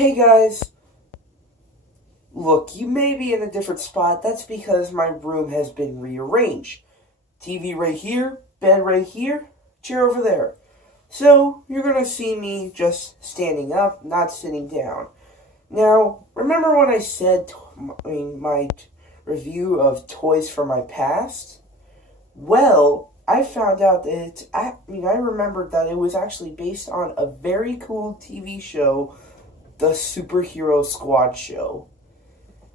Hey guys, look, you may be in a different spot. That's because my room has been rearranged. TV right here, bed right here, chair over there. So, you're gonna see me just standing up, not sitting down. Now, remember when I said my review of toys from my past? Well, I found out that I remembered that it was actually based on a very cool TV show, the Superhero Squad show.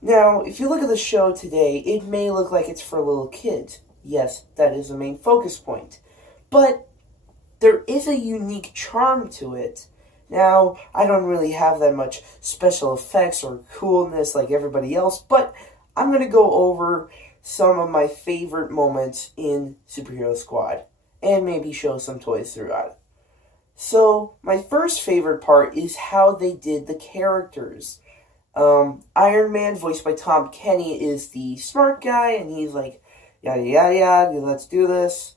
Now, if you look at the show today, it may look like it's for little kids. Yes, that is the main focus point. But there is a unique charm to it. Now, I don't really have that much special effects or coolness like everybody else, but I'm going to go over some of my favorite moments in Superhero Squad and maybe show some toys throughout. So, my first favorite part is how they did the characters. Iron Man, voiced by Tom Kenny, is the smart guy, and he's like, yada yada yada, let's do this.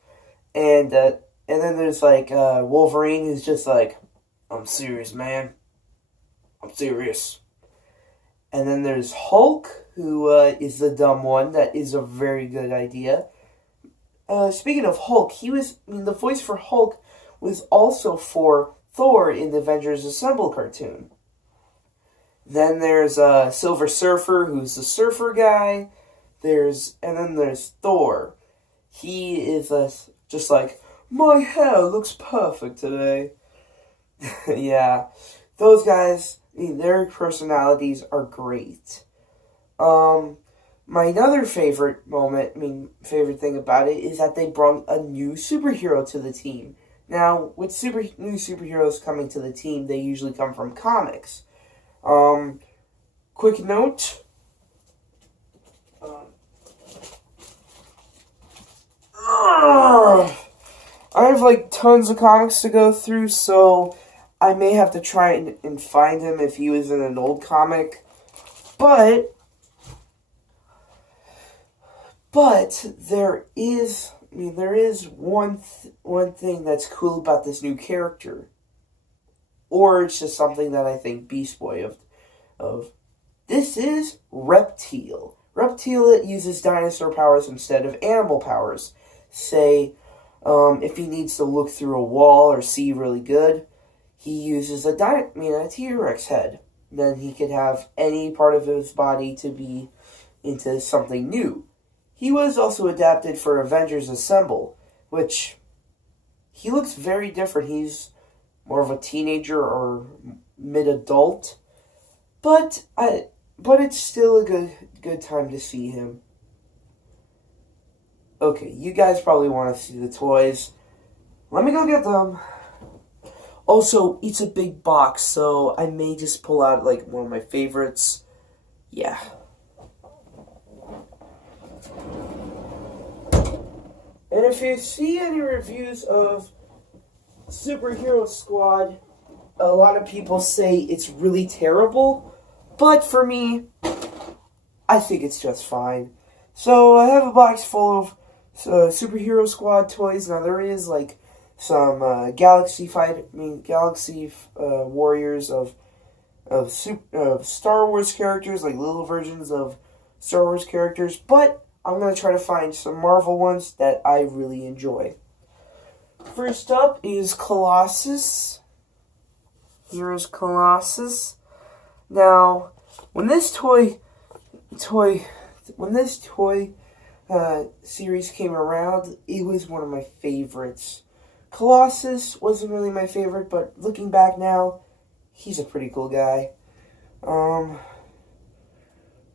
And then there's like Wolverine, who's just like, I'm serious, man. I'm serious. And then there's Hulk, who is the dumb one. That is a very good idea. Speaking of Hulk, the voice for Hulk was also for Thor in the Avengers Assemble cartoon. Then there's Silver Surfer, who's the surfer guy. And then there's Thor. He is just like, my hair looks perfect today. Yeah, those guys, their personalities are great. My other favorite favorite thing about it is that they brought a new superhero to the team. Now, with new superheroes coming to the team, they usually come from comics. Quick note. I have like tons of comics to go through, so I may have to try and find him if he was in an old comic. But there is one thing that's cool about this new character. Or it's just something that I think Beast Boy of. This is Reptile. Reptile uses dinosaur powers instead of animal powers. Say, if he needs to look through a wall or see really good, he uses a T-Rex head. Then he could have any part of his body to be into something new. He was also adapted for Avengers Assemble, which he looks very different. He's more of a teenager or mid-adult, but it's still a good time to see him. Okay, you guys probably want to see the toys. Let me go get them. Also, it's a big box, so I may just pull out like one of my favorites. Yeah. And if you see any reviews of Superhero Squad, a lot of people say it's really terrible, but for me, I think it's just fine. So I have a box full of Superhero Squad toys. Now there is like some Galaxy Warriors of Star Wars characters, like little versions of Star Wars characters, but I'm gonna try to find some Marvel ones that I really enjoy. First up is Colossus. Here's Colossus. Now, when this toy series came around, it was one of my favorites. Colossus wasn't really my favorite, but looking back now, he's a pretty cool guy.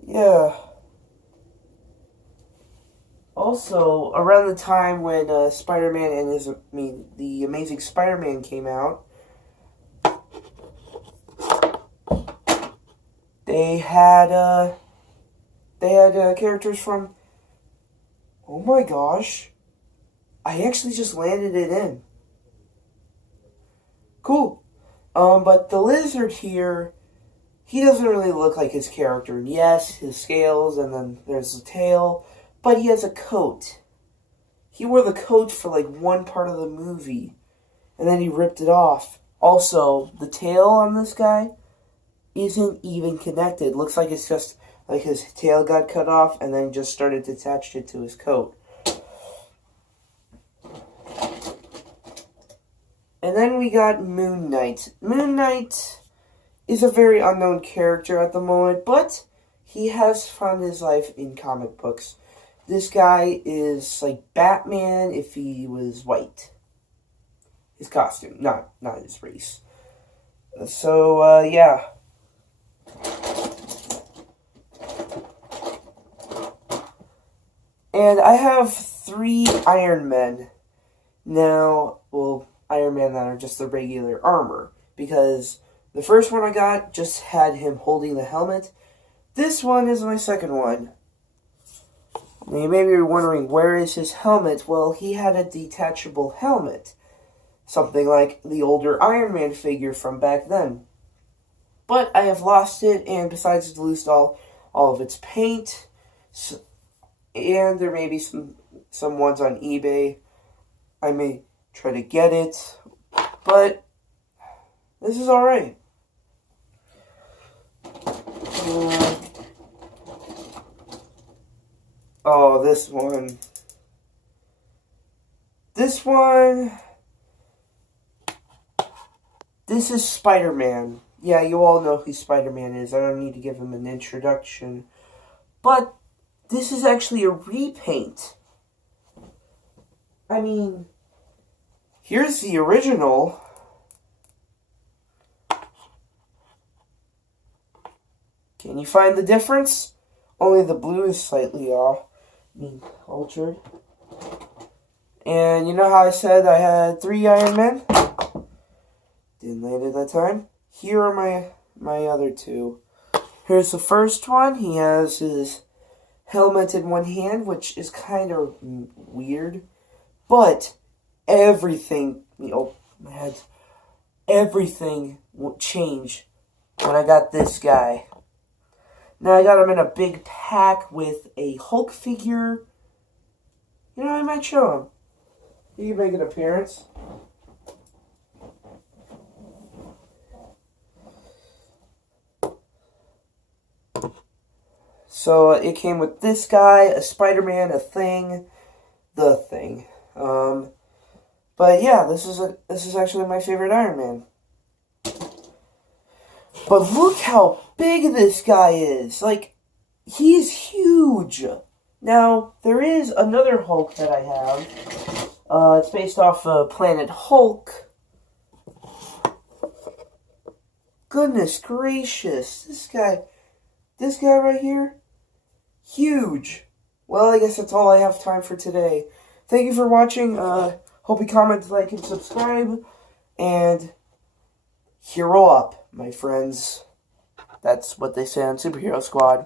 Yeah. Also, around the time when Spider-Man and the Amazing Spider-Man came out, they had characters from. Oh my gosh! I actually just landed it in. Cool. But the lizard here, he doesn't really look like his character. Yes, his scales, and then there's the tail. But he has a coat. He wore the coat for like one part of the movie. And then he ripped it off. Also, the tail on this guy, isn't even connected. Looks like it's just like his tail got cut off and then just started to attach it to his coat. And then we got Moon Knight. Moon Knight is a very unknown character at the moment, but he has found his life in comic books. This guy is like Batman if he was white. His costume, not his race. So, yeah. And I have 3 Iron Men. Now, well, Iron Man that are just the regular armor. Because the first one I got just had him holding the helmet. This one is my second one. Now, you may be wondering, where is his helmet? Well, he had a detachable helmet. Something like the older Iron Man figure from back then. But I have lost it, and besides to lose all of its paint, and there may be some ones on eBay. I may try to get it, but this is alright. Oh, this one. This is Spider-Man. Yeah, you all know who Spider-Man is. I don't need to give him an introduction. But this is actually a repaint. I mean, here's the original. Can you find the difference? Only the blue is slightly off. Altered. And you know how I said I had 3 Iron Men? Didn't land at that time. Here are my other 2. Here's the first one. He has his helmet in one hand, which is kind of weird. But everything, everything changed when I got this guy. Now I got him in a big pack with a Hulk figure. You know, I might show him. He can make an appearance. So it came with this guy, a Spider-Man, a Thing, the Thing. But yeah, this is actually my favorite Iron Man. But look how big this guy is. Like, he's huge. Now, there is another Hulk that I have. It's based off Planet Hulk. Goodness gracious. This guy right here, huge. Well, I guess that's all I have time for today. Thank you for watching. Hope you comment, like, and subscribe. And hero up, my friends. That's what they say on Superhero Squad.